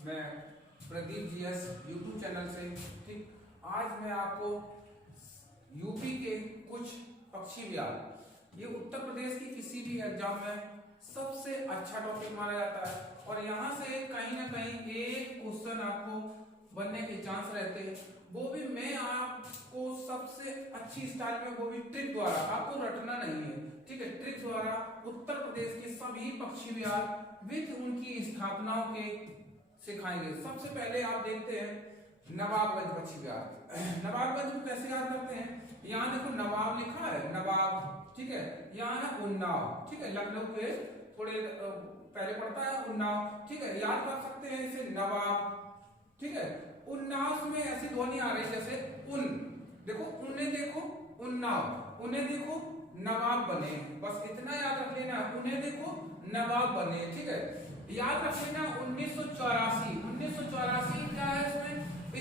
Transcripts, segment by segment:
मैं Pradeep GS YouTube channel से। ठीक, आज मैं आपको यूपी के कुछ पक्षी विहार, ये उत्तर प्रदेश की किसी भी एग्जाम में सबसे अच्छा टॉपिक माना जाता है और यहाँ से कहीं ना कहीं एक क्वेश्चन आपको बनने के चांस रहते हैं, वो भी मैं आपको सबसे अच्छी स्टाइल में, वो भी ट्रिक द्वारा, आपको रटना नहीं है, ठीक है, ट्रिक द्वारा उत्तर प्रदेश के सभी पक्षी विहार विद उनकी स्थापनाओं के सिखाएंगे। सबसे पहले आप देखते हैं नवाबगंज पक्षी विहार। नवाबगंज को कैसे याद करते हैं? यहाँ देखो नवाब लिखा है, नवाब, ठीक है, यहाँ है उन्नाव, ठीक है, लखनऊ के थोड़े पहले पड़ता है उन्नाव, ठीक है, याद कर सकते हैं इसे नवाब, ठीक है। उन्नाव में ऐसी ध्वनि आ रही है जैसे उन, देखो उन्हें देखो उन्नाव, उन्हें देखो नवाब बने, बस इतना याद रख लेना, उन्हें देखो नवाब बने, ठीक है। याद रख लेना 1984 क्या है, इसमें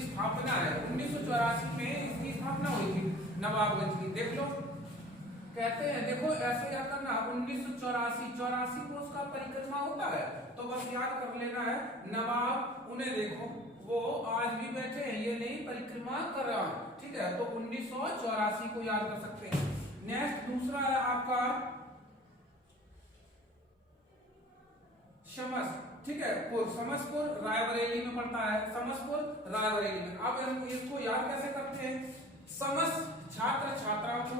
स्थापना है, 1984 में इसकी स्थापना हुई थी नवाबगंज की, देख लो, कहते हैं, देखो ऐसे याद करना 1984 को उसका परिक्रमा होता है, तो बस याद कर लेना है नवाब, उन्हें देखो, वो आज भी बैठे हैं, ये नहीं परिक्रमा कर रहा है, ठीक है, तो 1984 को याद कर सकते हैं। नेक्स्ट दूसरा है आपका शमस, ठीक है, समसपुर रायबरेली में पड़ता है, समसपुर रायबरेली में। अब हम इसको याद कैसे करते हैं? समस छात्र छात्राओं को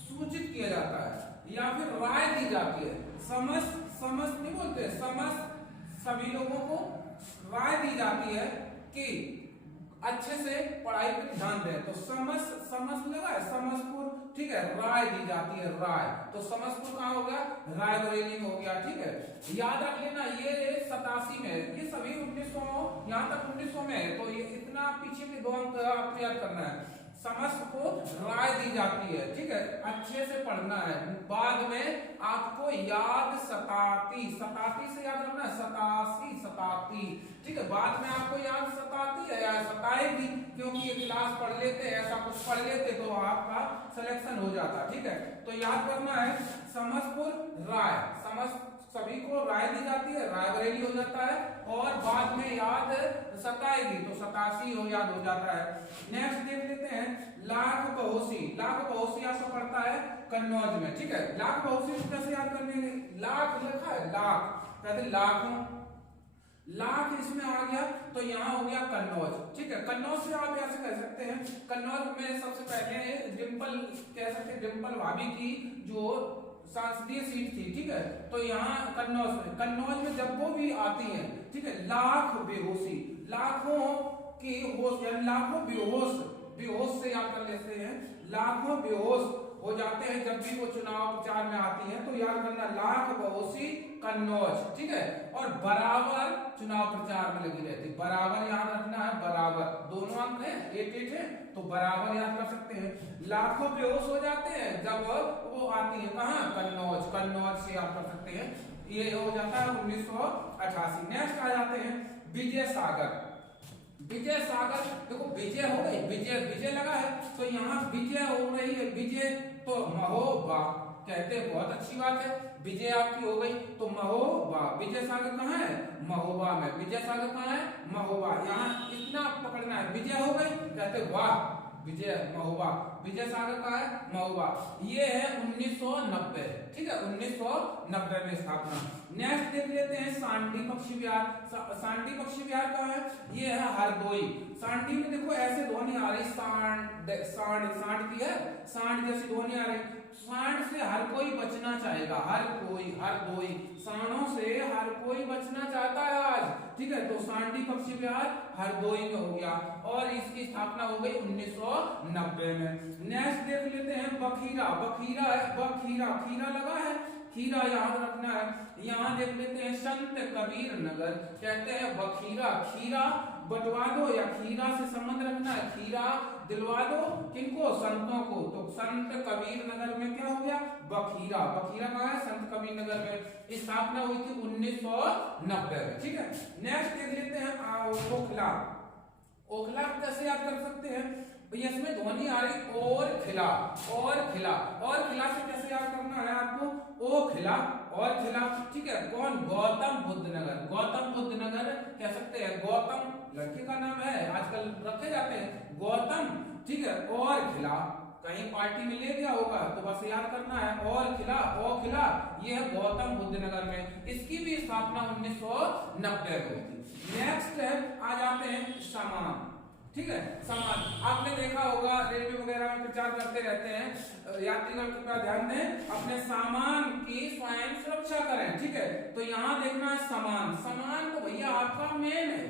सूचित किया जाता है या फिर राय दी जाती है, समस, समस नहीं बोलते, समस सभी लोगों को राय दी जाती है कि अच्छे से पढ़ाई पर ध्यान दें, तो समस, समस लगा है, समसपुर, ठीक है, राय दी जाती है, राय, तो समसपुर कहाँ हो गया? रायबरेली में हो गया, ठीक है। याद रख लेना ये 87 में है, ये सभी 1900, यहाँ तक 1900 में है, तो ये इतना पीछे के दो अंक आपको याद करना है। समस्त को राय दी जाती है, ठीक है, अच्छे से पढ़ना है, बाद में आपको याद सताती, सताती से याद रखना है, 87 सताती, ठीक है, बाद में आपको याद सताती है या सताएगी, क्योंकि ये क्लास पढ़ लेते, ऐसा कुछ पढ़ लेते तो आपका सिलेक्शन हो जाता, ठीक है। तो याद करना है समस्तपुर राय, समस्त सभी को राय दी जाती है, रायबरेली हो जाता है, और बाद में याद सताएगी तो 87 हो याद हो जाता है। नेक्स्ट देख लेते हैं लाख बहोसी, लाख बहोसी आपको पड़ता है कन्नौज में, ठीक है, लाख बहोसी को कैसे याद करने? लाख लिखा है, लाख कहते लाखों, लाख इसमें आ गया तो यहाँ हो गया कन्नौज, ठीक है, कन्नौज से आप ऐसे कह सकते हैं, कन्नौज में सबसे पहले डिम्पल कह सकते हैं, डिम्पल भाभी की जो संसदीय सीट थी, ठीक है, तो यहाँ कन्नौज में जब वो भी आती है, ठीक है, लाख बेहोशी, लाखों की होश यानी लाखों बेहोश, बेहोश से याद कर लेते हैं, लाखों बेहोश हो जाते हैं जब भी वो चुनाव प्रचार में आती है, तो याद करना लाख बेहोशी कन्नौज, ठीक है, और बराबर चुनाव प्रचार में लगी रहती, बराबर याद रखना है, बराबर दोनों अंक है, 8 है, तो बराबर याद कर सकते हैं। लाखों बेहोश हो जाते हैं जब वो आती है कहाँ? कन्नौज, कन्नौज से याद कर सकते हैं, ये हो जाता है 1988। नेक्स्ट आ जाते हैं विजय सागर, विजय सागर, देखो विजय हो गई, विजय, विजय लगा है तो यहाँ विजय हो रही है, विजय, तो महोबा कहते हैं, बहुत अच्छी बात है, विजय आपकी हो गई तो महोबा, विजय सागर कहाँ है? महोबा में, विजय सागर कहाँ है? महोबा, यहाँ इतना पकड़ना है, विजय हो गई, कहते वाह विजय, महोबा, विजय सागर का है महोबा, ये है 1990, ठीक है, 1990 में स्थापना। नेक्स्ट देख लेते हैं सांडी पक्षी विहार, सांडी पक्षी विहार का है, ये है हरदोई, सांडी में देखो ऐसे ध्वनि आ रही, सांड, सांड, सांड की है, सांड जैसी ध्वनि आ रही, सांड से हर कोई बचना चाहेगा, हर कोई, हरदोई, सांडों से हर कोई बचना चाहता है आज, ठीक है, तो सांडी पक्षी विहार हरदोई में हो गया और इसकी स्थापना हो गई 1990 में। नेक्स्ट देख लेते हैं बखीरा, बखीरा है, बखीरा, खीरा लगा है, खीरा याद रखना है। यहाँ देख लेते हैं संत कबीर नगर, कहते हैं बखीरा, खीरा बंटवा दो या खीरा से संबंध रखना है, खीरा दिलवा दो किनको? संतों को, तो संत कबीर नगर में क्या हो गया? बखीरा, बखीरा कहाँ है? संत कबीर नगर में, स्थापना हुई थी 1990 में, ठीक है। नेक्स्ट देख लेते हैं ओखला, ओखला कैसे याद कर सकते हैं? इसमें ध्वनि आ रही और खिला, और खिला, और खिला से कैसे याद करना है आपको, ओ खिला और खिला, ठीक है। कौन, गौतम बुद्ध नगर, गौतम बुद्ध नगर कह सकते हैं, गौतम लड़के का नाम है, आजकल रखे जाते हैं गौतम, ठीक है। और खिला कहीं पार्टी में ले गया होगा तो बस याद करना है, और खिला, ओ खिला, ये है गौतम बुद्ध नगर में। इसकी भी स्थापना 1990 में हुई थी। नेक्स्ट है, आ जाते हैं सामान, ठीक है। सामान आपने देखा होगा रेलवे वगैरह में प्रचार करते रहते हैं, यात्रीगण कृपया ध्यान दें, अपने सामान की स्वयं सुरक्षा करें, ठीक है। तो यहाँ देखना है सामान, सामान तो भैया आपका मेन है,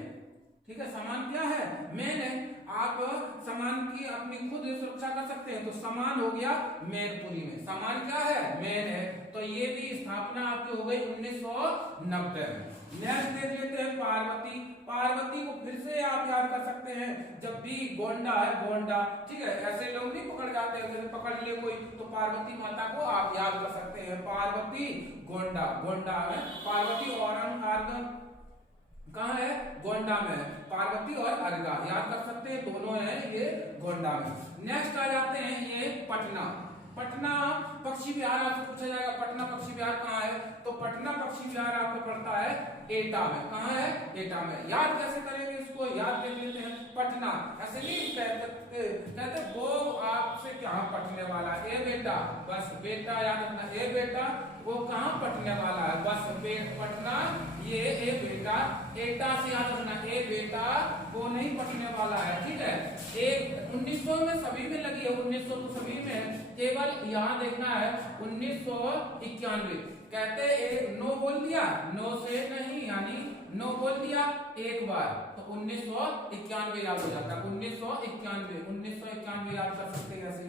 ठीक है। सामान क्या है, मेन है। आप सामान की अपनी खुद सुरक्षा कर सकते हैं, तो सामान हो गया मैनपुरी में, सामान क्या है, मेन है। तो ये भी स्थापना आपकी हो गई 1990 में। नेक्स्ट देख लेते हैं पार्वती, पार्वती को फिर से आप याद कर सकते हैं, जब भी गोंडा है, गोंडा, ठीक है। ऐसे लोग नहीं पकड़ जाते हैं, जैसे पकड़ ले कोई तो पार्वती माता को आप याद कर सकते हैं, पार्वती गोंडा, गोंडा है पार्वती। और कहाँ है, गोंडा में, पार्वती और अर्गा याद कर सकते हैं, दोनों हैं ये गोंडा में। नेक्स्ट आ जाते हैं ये पटना, पटना पक्षी विहार आपसे पूछा जाएगा, पटना पक्षी विहार कहाँ है, तो पटना पक्षी विहार आपको पड़ता है एटा में, कहाँ है, एटा में। याद कैसे करेंगे इसको, याद कर लेते हैं, पटना ऐसे नहीं कहते वो आपसे कहाँ पटने वाला, ए बेटा, बस बेटा याद रखना, ए बेटा वो कहाँ पटने वाला है, बस पटना, ये ए बेटा, एटा से याद रखना, ए बेटा वो नहीं पटने वाला है, ठीक है। एक 1900 में सभी में लगी है, 1900 तो सभी में, केवल यहाँ देखना है 1991, कहते एक नो बोल दिया, नो से नहीं, यानी नो बोल दिया एक बार तो 1991 याद हो जाता है, 1991 याद कर सकते हैं ऐसे।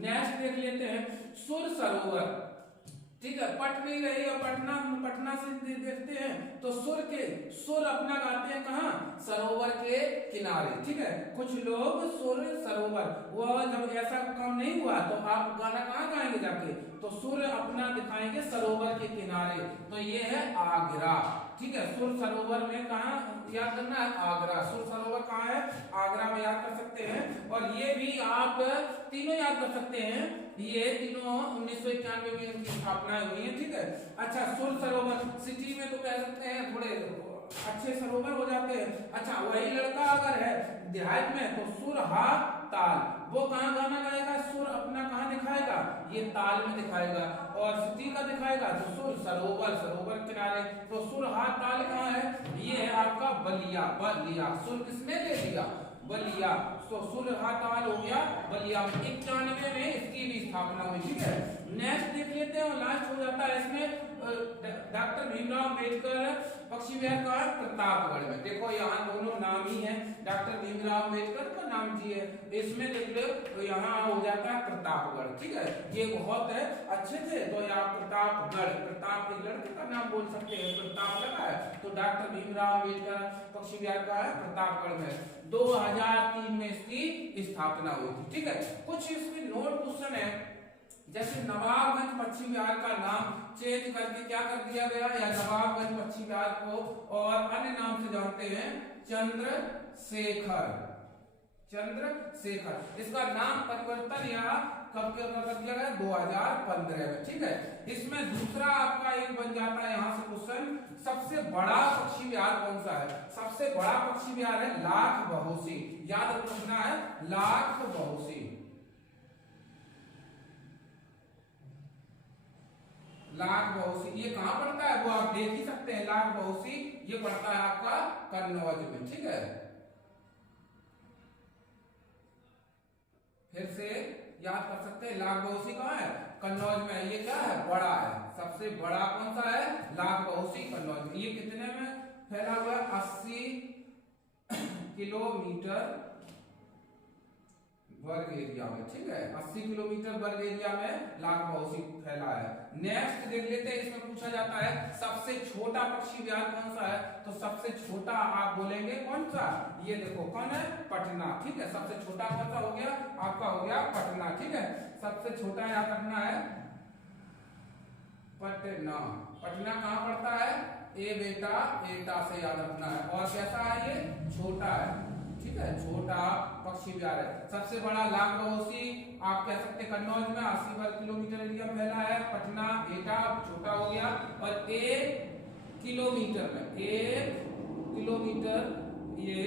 नेक्स्ट देख लेते हैं सुर सरोवर, ठीक है। पट नहीं रही है, पटना, पटना से देखते हैं तो सुर के, सुर अपना गाते हैं कहाँ, सरोवर के किनारे, ठीक है। कुछ लोग सुर सरोवर, वो जब ऐसा काम नहीं हुआ तो आप गाना कहाँ गाएंगे जाके, तो सुर अपना दिखाएंगे सरोवर के किनारे, तो ये है आगरा, ठीक है। सुर सरोवर में कहाँ याद करना है, आगरा, सुर सरोवर कहाँ है, आगरा में याद कर सकते हैं। और ये भी आप तीनों याद कर सकते हैं, ये तीनों 1991 में इनकी स्थापना हुई है, ठीक है। अच्छा, सुर सरोवर सिटी में तो कह सकते हैं थोड़े अच्छे सरोवर हो जाते हैं। अच्छा, वही लड़का अगर है देहात में तो सुर हा ताल, वो कहाँ गाना गाएगा, सुर अपना कहाँ दिखाएगा, ये ताल में दिखाएगा, और सिटी का दिखाएगा तो सुर सरोवर, सरोवर किनारे, तो सुर हा ताल कहाँ है, ये है आपका बलिया, बलिया, सुर किसने ले लिया, बलिया, तो सुर हा ताल हो गया बलिया। 91 में इसकी भी स्थापना हुई, ठीक है। नेक्स्ट देख लेते हैं, और लास्ट हो जाता है इसमें डॉक्टर भीमराव अम्बेडकर पक्षी विहार का प्रतापगढ़ में, देखो यहाँ दोनों नाम ही है, डॉक्टर भीमराव अम्बेडकर का नाम जी है, इसमें देख लो तो यहाँ हो जाता है प्रतापगढ़, ठीक है। ये बहुत है अच्छे थे, तो यहाँ प्रतापगढ़, प्रताप एक लड़के का नाम बोल सकते हैं, प्रताप लगा है, तो डॉक्टर भीमराव अम्बेडकर पक्षी विहार का है प्रतापगढ़ में। 2003 में इसकी स्थापना हुई थी, ठीक है। कुछ इसमें नोट क्वेश्चन है, जैसे नवाबगंज पक्षी विहार का नाम चेंज करके क्या कर दिया गया, या नवाबगंज पक्षी विहार को और अन्य नाम से जानते हैं चंद्रशेखर, चंद्रशेखर, इसका नाम परिवर्तन यहाँ कब कर दिया गया, 2015 में, ठीक है। इसमें दूसरा आपका एक बन जाता है यहाँ से क्वेश्चन, सबसे बड़ा पक्षी विहार कौन सा है, सबसे बड़ा पक्षी विहार है लाख बहोसी, याद रखना है लाख बहोसी, लाख बहोसी, ये कहाँ पड़ता है वो आप देख ही सकते हैं, लाख बहोसी ये पड़ता है आपका कन्नौज में, ठीक है। फिर से याद कर सकते हैं, लाख बहोसी कहाँ है, कन्नौज में, ये क्या है, बड़ा है, सबसे बड़ा कौन सा है, लाख बहोसी कन्नौज में। ये कितने में फैला हुआ है, 80 किलोमीटर वर्ग एरिया में, ठीक है, 80 किलोमीटर वर्ग एरिया में लाख बहोसी फैला है। नेक्स्ट देख लेते हैं, इसमें पूछा जाता है सबसे छोटा पक्षी विहार कौन सा है, तो सबसे छोटा आप बोलेंगे कौन सा, ये देखो कौन है, पटना, ठीक है। सबसे छोटा कौन सा हो गया, आपका हो गया पटना, ठीक है। सबसे छोटा याद रखना है पटना, पटना कहाँ पड़ता है, ए बेटा एटा से याद रखना है, और कैसा है ये, छोटा है, ठीक ठीक है, छोटा पक्षी विहार है। सबसे बड़ा लाख बहोसी आप कह सकते हैं कन्नौज में 80 वर्ग किलोमीटर एरिया फैला है। पटना एटा छोटा हो गया, और 1 किलोमीटर में 1 किलोमीटर ये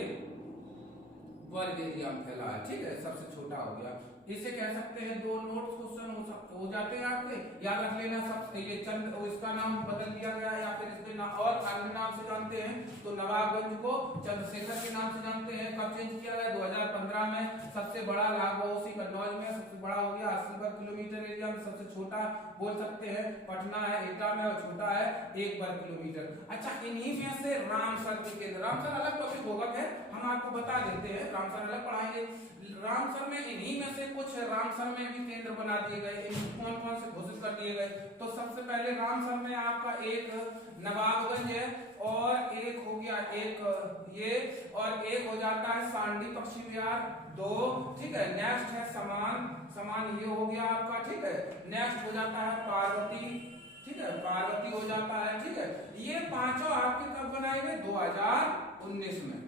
वर्ग एरिया फैला है, ठीक है, सबसे छोटा हो गया। इसे कह सकते हैं 2 नोट्स क्वेश्चन हो जाते हैं आपके, याद रख लेना। सब ये चंद इसका नाम बदल दिया गया या फिर इसके नाम और अन्य नाम से जानते हैं तो नवाबगंज को चंद्रशेखर के नाम से जानते हैं। कब चेंज किया गया? 2015 में। सबसे बड़ा लाख बहोसी कन्नौज में सबसे बड़ा हो गया 80 वर्ग किलोमीटर एरिया में, सबसे छोटा बोल सकते हैं पटना है, एटा में, और छोटा है 1 वर्ग किलोमीटर। अच्छा, इन्हीं में से रामसर के केंद्र, रामसर अलग टॉपिक होगा, है हम आपको बता देते हैं, रामसर अलग पढ़ाएंगे। रामसर में इन्हीं में से कुछ रामसर में भी केंद्र बना दिए गए। कौन कौन से घोषित कर दिए गए? तो सबसे पहले रामसर में आपका एक नवाबगंज है, और एक हो गया एक ये, और एक हो जाता है सांडी पक्षी विहार 2, ठीक है। नेक्स्ट है समान ये हो गया आपका, ठीक है। नेक्स्ट हो जाता है पार्वती, ठीक है, पार्वती हो जाता है, ठीक है। ये पांचों आपके कब बनाए गए? 2019 में।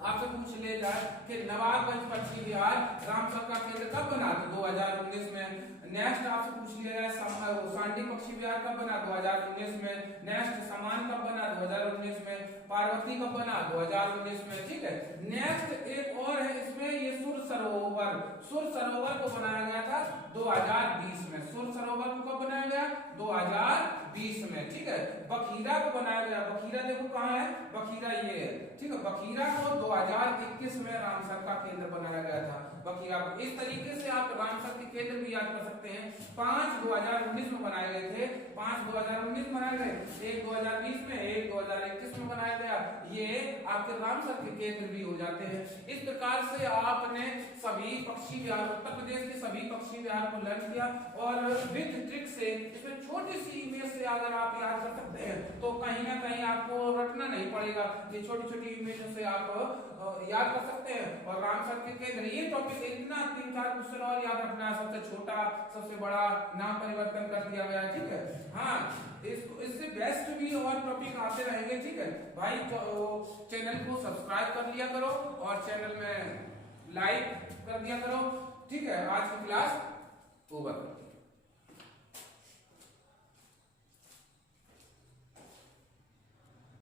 आपसे पूछ ले जाए कि नवाबगंज पक्षी विहार रामसर का केंद्र कब बना? 2019 में। नेक्स्ट आपसे पूछ लिया जाए सांडी पक्षी विहार कब बना? 2019 में। नेक्स्ट समान कब बना? 2019 में। पार्वती कब बना? 2019 में, ठीक है। नेक्स्ट एक और है इसमें, ये सुर सरोवर को बनाया गया था 2020 में। सुर सरोवर को कब बनाया गया? 2020 में, ठीक है। बखीरा को बनाया गया, बखीरा देखो कहाँ है, बखीरा ये है, ठीक है। बखीरा को 2021 में रामसर का केंद्र बनाया गया था, बखीरा को। इस तरीके से आप रामसर के केंद्र भी याद कर सकते हैं। 5 2019 में बनाए गए थे, 5 2019 में बनाए गए, 1 2020 में, 1 2021 में बनाया गया। ये आपके रामसर के केंद्र भी हो जाते हैं। इस प्रकार से आपने सभी पक्षी विहार, उत्तर प्रदेश के सभी पक्षी विहार को लर्न किया, और विद ट्रिक से इसमें छोटी सी इमेज से अगर आप याद कर सकते हैं तो कहीं ना कहीं आपको रटना नहीं पड़ेगा। ये छोटी छोटी इमेजों से आप याद कर सकते हैं। और रामसर के केंद्र, ये टॉपिक इतना 3-4 क्वेश्चन और याद रखना है। सबसे छोटा, सबसे बड़ा, नाम परिवर्तन कर दिया गया, ठीक है। हाँ, इससे बेस्ट भी और टॉपिक आते रहेंगे, ठीक है भाई। तो चैनल को सब्सक्राइब कर लिया करो और चैनल में लाइक कर दिया करो, ठीक है। आज की क्लास ओवर।